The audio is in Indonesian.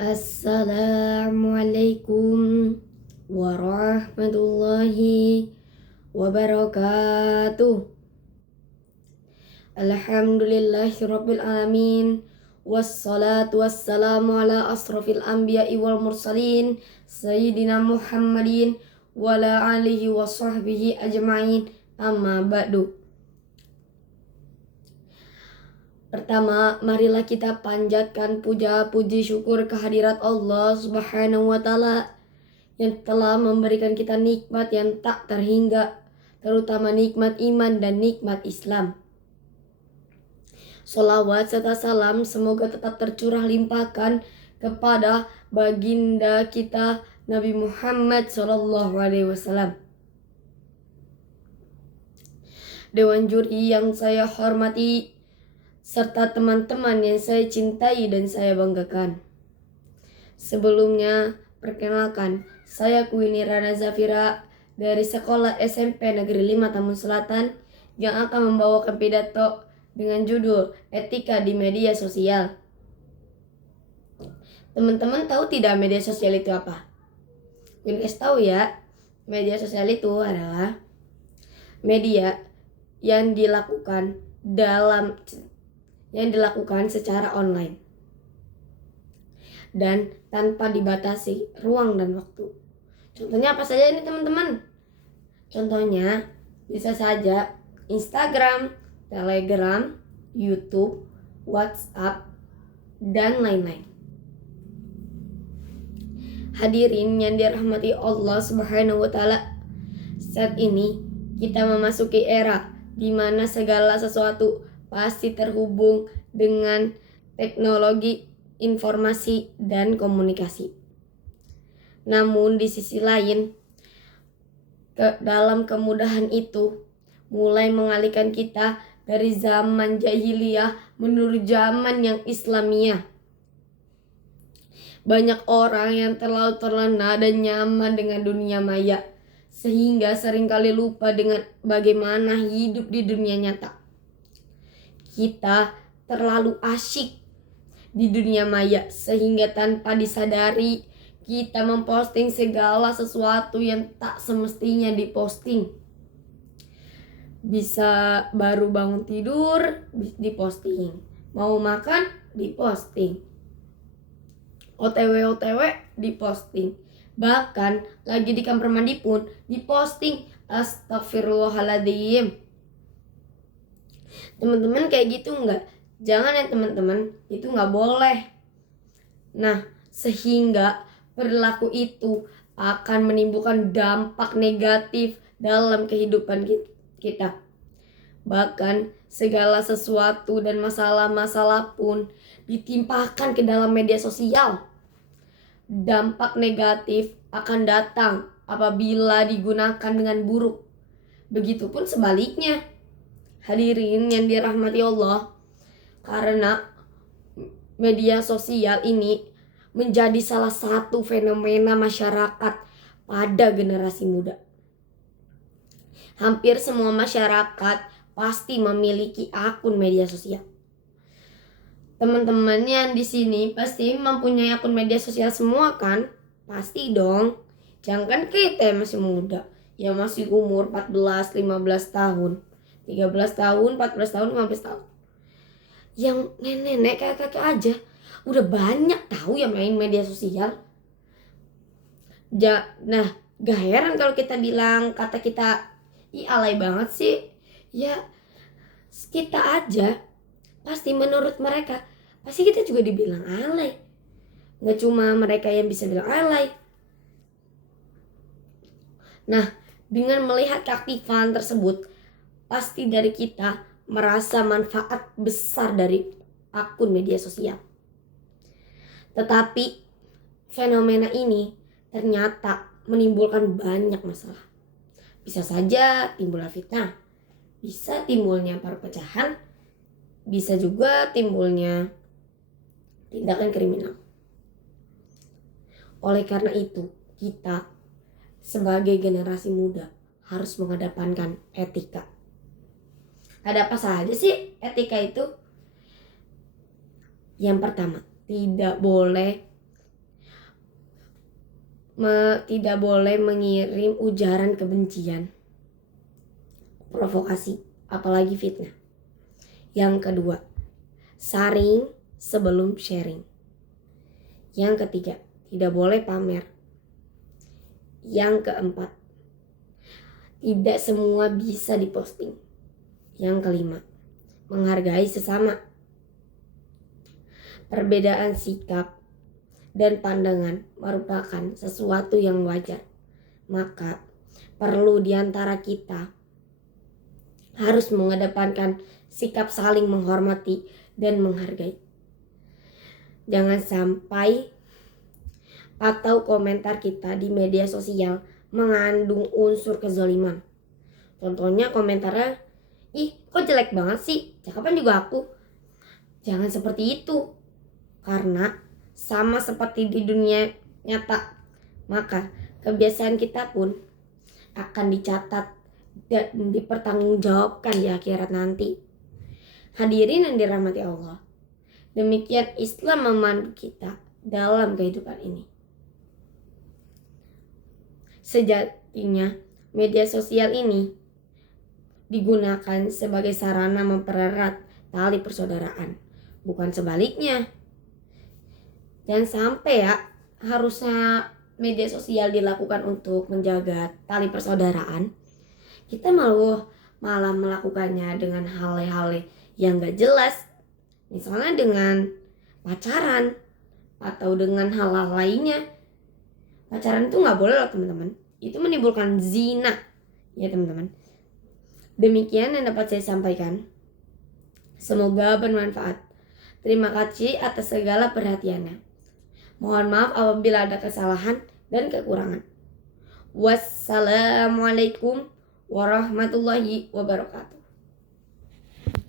Assalamualaikum warahmatullahi wabarakatuh. Alhamdulillahirabbil alamin. Wassalatu wassalamu ala asrafil anbiya'i wal mursalin sayyidina Muhammadin wa ala alihi wa sahbihi ajma'in. Amma ba'du. Pertama, marilah kita panjatkan puja puji syukur kehadirat Allah Subhanahu wa Ta'ala yang telah memberikan kita nikmat yang tak terhingga, terutama nikmat iman dan nikmat Islam. Sholawat serta salam semoga tetap tercurah limpahkan kepada baginda kita Nabi Muhammad SAW. Dewan juri yang saya hormati serta teman-teman yang saya cintai dan saya banggakan. Sebelumnya, perkenalkan, saya Queenie Rana Zafira dari Sekolah SMP Negeri 5 Tambun Selatan yang akan membawakan pidato dengan judul Etika di Media Sosial. Teman-teman tahu tidak media sosial itu apa? Queenie kasih tahu ya, media sosial itu adalah media yang dilakukan secara online dan tanpa dibatasi ruang dan waktu. Contohnya apa saja ini teman-teman? Contohnya bisa saja Instagram, Telegram, YouTube, WhatsApp, dan lain-lain. Hadirin yang dirahmati Allah Subhanahu wa Ta'ala, saat ini kita memasuki era di mana segala sesuatu pasti terhubung dengan teknologi informasi dan komunikasi. Namun di sisi lain, dalam kemudahan itu mulai mengalihkan kita dari zaman jahiliyah menuju zaman yang Islamiyah. Banyak orang yang terlalu terlena dan nyaman dengan dunia maya, sehingga seringkali lupa dengan bagaimana hidup di dunia nyata. Kita terlalu asyik di dunia maya sehingga tanpa disadari kita memposting segala sesuatu yang tak semestinya diposting. Bisa baru bangun tidur diposting, mau makan diposting, OTW diposting, bahkan lagi di kamar mandi pun diposting. Astagfirullahaladzim. Teman-teman kayak gitu enggak? Jangan ya teman-teman, itu enggak boleh. Nah, sehingga perilaku itu akan menimbulkan dampak negatif dalam kehidupan kita. Bahkan segala sesuatu dan masalah-masalah pun ditimpahkan ke dalam media sosial. Dampak negatif akan datang apabila digunakan dengan buruk. Begitupun sebaliknya. Hadirin yang dirahmati Allah, karena media sosial ini menjadi salah satu fenomena masyarakat pada generasi muda. Hampir semua masyarakat pasti memiliki akun media sosial. Teman-teman yang di sini pasti mempunyai akun media sosial semua kan? Pasti dong. Jangan kita yang masih muda, yang masih umur 14, 15 tahun. 13 tahun, 14 tahun, 15 tahun. Yang nenek-nenek, kakek-kakek aja udah banyak tahu yang main media sosial. Nah, gak heran kalau kita bilang kata kita, ih alay banget sih. Ya, kita aja pasti menurut mereka, pasti kita juga dibilang alay. Gak cuma mereka yang bisa bilang alay. Nah, dengan melihat keaktifan tersebut, pasti dari kita merasa manfaat besar dari akun media sosial. Tetapi fenomena ini ternyata menimbulkan banyak masalah. Bisa saja timbulnya fitnah, bisa timbulnya perpecahan, bisa juga timbulnya tindakan kriminal. Oleh karena itu, kita sebagai generasi muda harus mengedepankan etika. Ada apa saja sih etika itu? Yang pertama, tidak boleh tidak boleh mengirim ujaran kebencian, provokasi, apalagi fitnah. Yang kedua, saring sebelum sharing. Yang ketiga, tidak boleh pamer. Yang keempat, tidak semua bisa diposting. Yang kelima, menghargai sesama. Perbedaan sikap dan pandangan merupakan sesuatu yang wajar. Maka perlu di antara kita harus mengedepankan sikap saling menghormati dan menghargai. Jangan sampai atau komentar kita di media sosial mengandung unsur kezaliman. Contohnya komentarnya, "Ih, kok jelek banget sih? Cakapan juga aku." Jangan seperti itu. Karena sama seperti di dunia nyata, maka kebiasaan kita pun akan dicatat dan dipertanggungjawabkan di akhirat nanti. Hadirin yang dirahmati Allah, demikian Islam memandu kita dalam kehidupan ini. Sejatinya media sosial ini digunakan sebagai sarana mempererat tali persaudaraan, bukan sebaliknya. Dan sampai harusnya media sosial dilakukan untuk menjaga tali persaudaraan, kita malah melakukannya dengan hal-hal yang gak jelas. Misalnya dengan pacaran atau dengan hal-hal lainnya. Pacaran itu gak boleh loh teman-teman. Itu menimbulkan zina ya teman-teman. Demikian yang dapat saya sampaikan. Semoga bermanfaat. Terima kasih atas segala perhatiannya. Mohon maaf apabila ada kesalahan dan kekurangan. Wassalamualaikum warahmatullahi wabarakatuh.